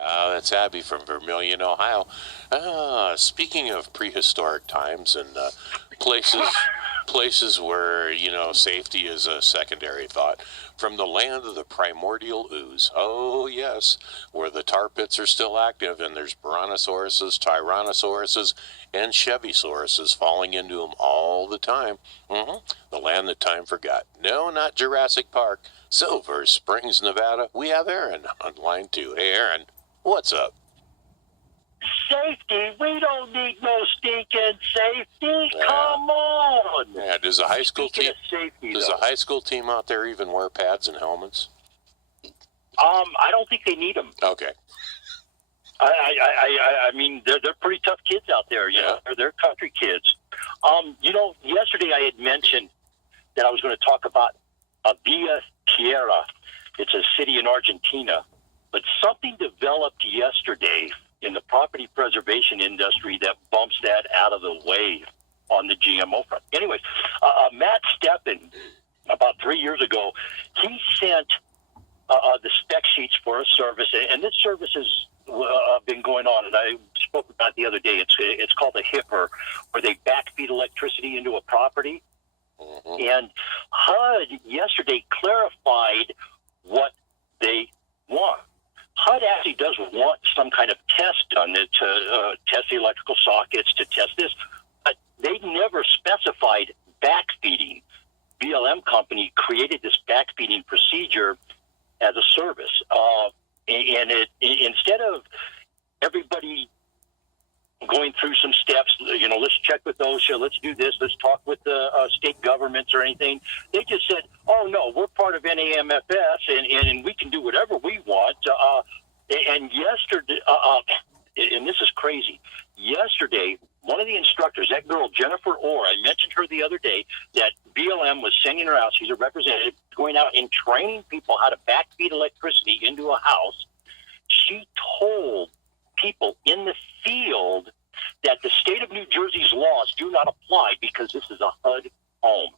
That's Abby from Vermilion, Ohio. Speaking of prehistoric times and places where, safety is a secondary thought, from the land of the primordial ooze, oh yes, where the tar pits are still active and there's brontosauruses, tyrannosauruses, and chevysauruses falling into them all the time. The land that time forgot. No, not Jurassic Park. Silver Springs, Nevada. We have Aaron on line 2. Hey, Aaron. What's up? Safety? We don't need no stinking safety. Come on. Yeah, does a high school team out there even wear pads and helmets? I don't think they need them. Okay. I mean, they're pretty tough kids out there. You know, they're country kids. Yesterday I had mentioned that I was going to talk about Villa Tierra. It's a city in Argentina. But something developed yesterday in the property preservation industry that bumps that out of the way on the GMO front. Anyways, Matt Steppen, about 3 years ago, he sent the spec sheets for a service, and this service has been going on, and I spoke about it the other day. It's called a HIPper, where they backfeed electricity into a property. And HUD yesterday clarified what they want. HUD actually does want some kind of test done to test the electrical sockets, to test this, but they never specified backfeeding. BLM company created this backfeeding procedure as a service, and instead of everybody going through some steps, let's check with OSHA, let's do this, let's talk with the state governments or anything. They just said, oh, no, we're part of NAMFS, and we can do whatever we want. And yesterday, and this is crazy, yesterday, one of the instructors, that girl, Jennifer Orr, I mentioned her the other day, that BLM was sending her out, she's a representative, going out and training people how to backfeed electricity into a house. She told people in the field that the state of New Jersey's laws do not apply because this is a HUD home.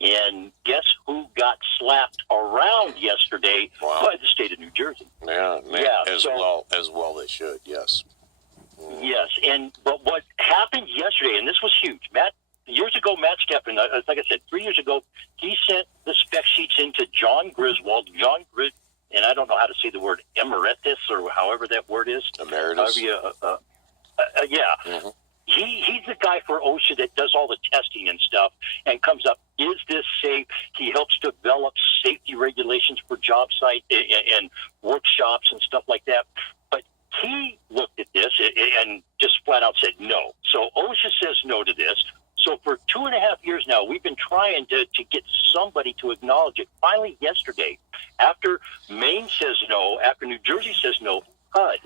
And guess who got slapped around yesterday by the state of New Jersey? As well they should, yes. Yes, but what happened yesterday, and this was huge, years ago, Matt Steppen, like I said, 3 years ago, he sent the spec sheets into John Griswold. And I don't know how to say the word emeritus or however that word is. Emeritus. He's the guy for OSHA that does all the testing and stuff and comes up, is this safe? He helps develop safety regulations for job site and workshops and stuff like that. But he looked at this and just flat out said no. So OSHA says no to this. So for 2.5 years now, we've been trying to get somebody to acknowledge it. Finally, yesterday, after Maine says no, after New Jersey says no, HUD,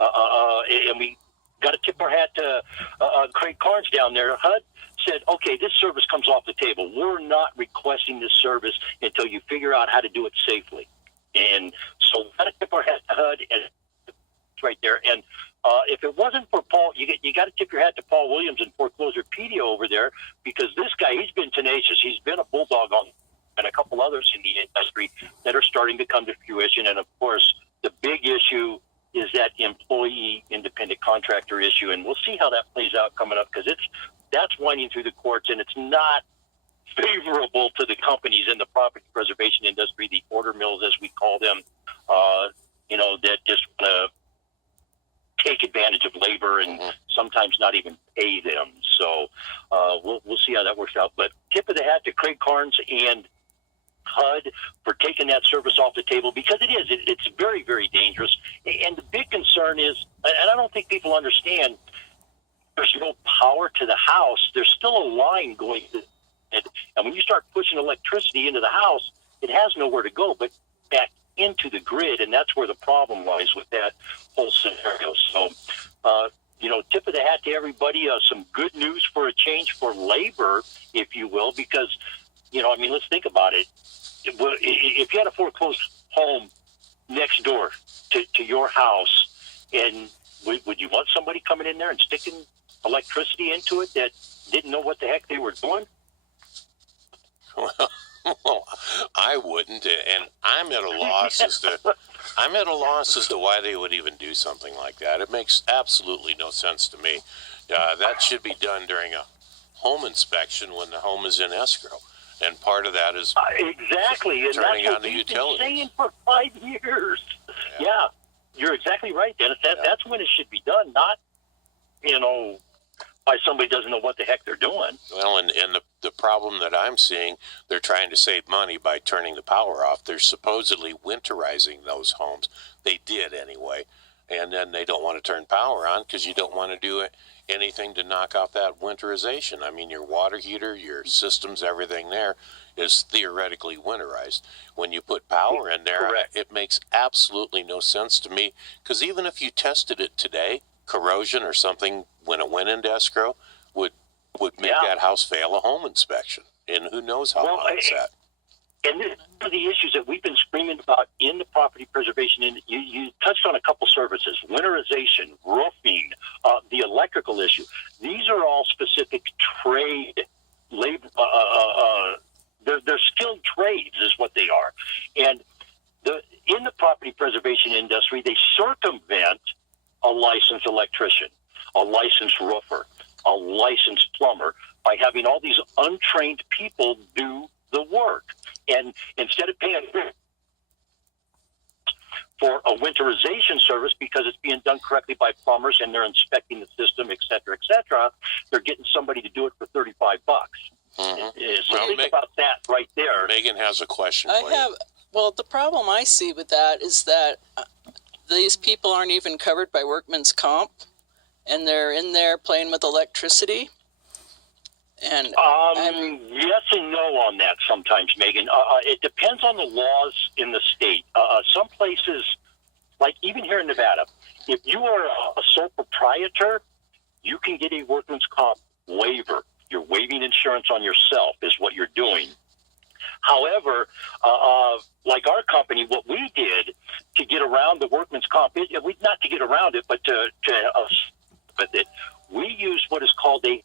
and we got to tip our hat to Craig Carnes down there. HUD said, okay, this service comes off the table. We're not requesting this service until you figure out how to do it safely. And so we got to tip our hat to HUD, and it's right there. And if it wasn't for Paul, you got to tip your hat to Paul Williams and Foreclosure Pedia over there, because this guy, he's been tenacious. He's been a bulldog and a couple others in the industry that are starting to come to fruition. And, of course, the big issue is that employee independent contractor issue, and we'll see how that plays out coming up, because that's winding through the courts, and it's not favorable to the companies in the property preservation industry, the order mills, as we call them, that just want to take advantage of labor and sometimes not even pay them. So we'll see how that works out. But tip of the hat to Craig Carnes and HUD for taking that service off the table, because it's very, very dangerous. And the big concern is, and I don't think people understand, there's no power to the house. There's still a line going to it. And when you start pushing electricity into the house, it has nowhere to go but back into the grid. And that's where the problem lies with that whole scenario. So, tip of the hat to everybody. Some good news for a change for labor, if you will, because, let's think about it. If you had a foreclosed home next door to your house, and would you want somebody coming in there and sticking electricity into it that didn't know what the heck they were doing? Well, I wouldn't, and I'm at a loss as to why they would even do something like that. It makes absolutely no sense to me. That should be done during a home inspection when the home is in escrow, and part of that is exactly, and turning that's on what the we've utilities. been saying for 5 years. Yeah, you're exactly right, Dennis. That's when it should be done, not by somebody doesn't know what the heck they're doing. Well, and the problem that I'm seeing, they're trying to save money by turning the power off. They're supposedly winterizing those homes. They did anyway. And then they don't want to turn power on because you don't want to do anything to knock off that winterization. I mean, your water heater, your systems, everything there is theoretically winterized. When you put power in there, Correct. It makes absolutely no sense to me, because even if you tested it today, corrosion or something when it went into escrow would make that house fail a home inspection, and who knows how long it's at. And this is one of the issues that we've been screaming about in the property preservation. And you touched on a couple services: winterization, roofing, the electrical issue. These are all specific trade labor. They're skilled trades, is what they are. And in the property preservation industry, they circumvent a licensed electrician, a licensed roofer, a licensed plumber by having all these untrained people do the work. And instead of paying for a winterization service because it's being done correctly by plumbers and they're inspecting the system, et cetera, they're getting somebody to do it for $35. Mm-hmm. So think about that right there. Megan has a question for you. Well, the problem I see with that is that these people aren't even covered by workman's comp, and they're in there playing with electricity. And yes and no on that sometimes, Megan. It depends on the laws in the state. Some places, like even here in Nevada, if you are a sole proprietor, you can get a workman's comp waiver. You're waiving insurance on yourself is what you're doing. However, like our company, what we did to get around the workman's comp, not to get around it, but to with it, we used what is called a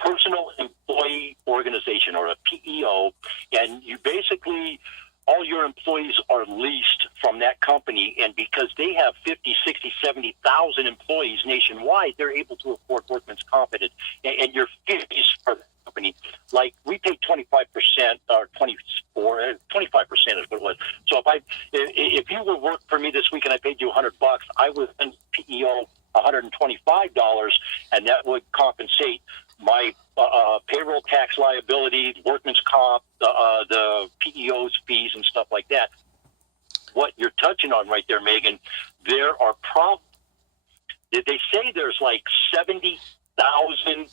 personal employee organization, or a PEO, and you basically, all your employees are leased from that company, and because they have 50, 60, 70,000 employees nationwide, they're able to afford workman's comp, and your fees for the company, like we pay 25% or 25% is what it was. So if you would work for me this week and I paid you $100, I would send PEO $125, and that would compensate my payroll tax liability, workman's comp, the PEO's fees, and stuff like that. What you're touching on right there, Megan, there are problems. They say there's like 70,000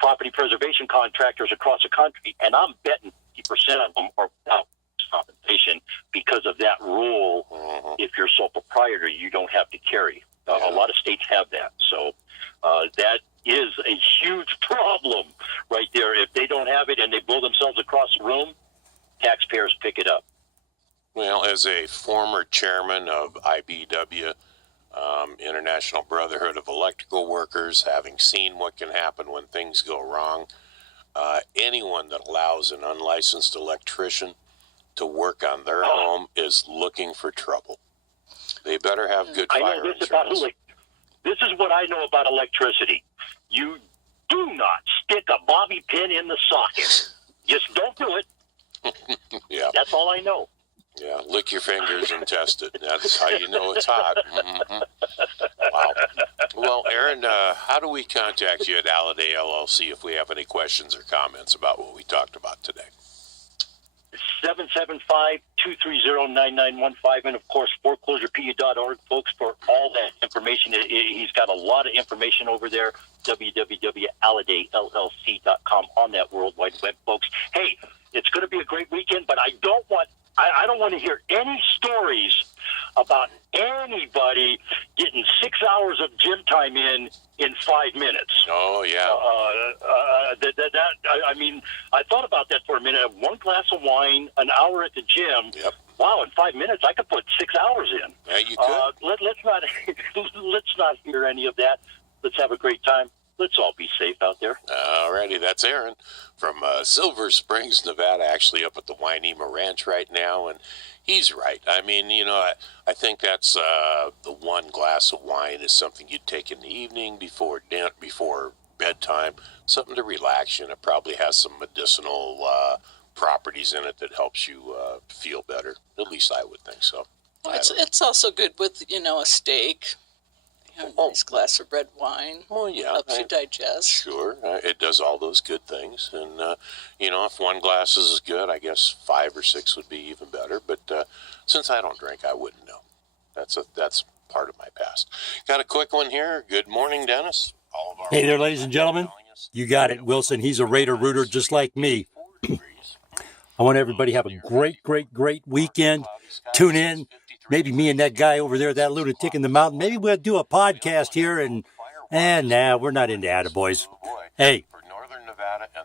property preservation contractors across the country, and I'm betting 50% of them are without compensation because of that rule. Mm-hmm. If you're sole proprietor, you don't have to carry. A lot of states have that. So that is a huge problem right there. If they don't have it and they blow themselves across the room, taxpayers pick it up. Well, as a former chairman of IBW, International Brotherhood of Electrical Workers, having seen what can happen when things go wrong, anyone that allows an unlicensed electrician to work on their home is looking for trouble. They better have good fire insurance. This is what I know about electricity. You do not stick a bobby pin in the socket. Just don't do it. Yeah. That's all I know. Yeah, lick your fingers and test it. That's how you know it's hot. Mm-hmm. Wow. Well, Aaron, how do we contact you at Alliday LLC if we have any questions or comments about what we talked about today? 775-230-9915, and of course foreclosurepu.org, folks, for all that information. He's got a lot of information over there. www.allidayllc.com on that World Wide Web, folks. Hey, it's going to be a great weekend, but I don't want to hear any stories about anybody getting 6 hours of gym time in 5 minutes. Oh, yeah. I mean, I thought about that for a minute. One glass of wine, an hour at the gym. Yep. Wow, in 5 minutes, I could put 6 hours in. Yeah, you could. Let's not hear any of that. Let's have a great time. Let's all be safe out there. Alrighty, that's Aaron from Silver Springs, Nevada, actually up at the Wynema Ranch right now, and he's right. I mean, I think that's the one glass of wine is something you'd take in the evening before bedtime, something to relax you, and it probably has some medicinal properties in it that helps you feel better. At least I would think so. Well, it's also good with a steak. A nice glass of red wine. Well, yeah, helps you digest. Sure, it does all those good things, and if one glass is good, I guess 5 or 6 would be even better. But since I don't drink, I wouldn't know. That's part of my past. Got a quick one here. Good morning, Dennis. Hey there, ladies and gentlemen. You got it, Wilson. He's a Raider rooter just like me. I want everybody to have a great, great, great weekend. Tune in. Maybe me and that guy over there, that lunatic in the mountain, maybe we'll do a podcast here and we're not into attaboys. Hey,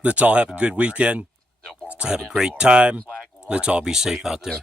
let's all have a good weekend. Let's have a great time. Let's all be safe out there.